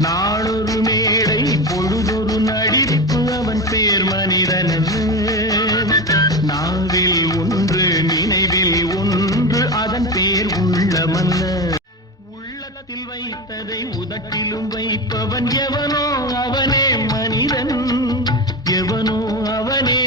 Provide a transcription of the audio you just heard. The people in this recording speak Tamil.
நாளொரு மேடை பொழுதொரு நடிப்பு அவன் பேர் மனிதனது. நாவில் ஒன்று நினைவில் ஒன்று அதன் பேர் உள்ளமல்ல. உள்ளத்தில் வைத்ததை உதட்டிலும் வைப்பவன் எவனோ அவனே மனிதன், எவனோ அவனே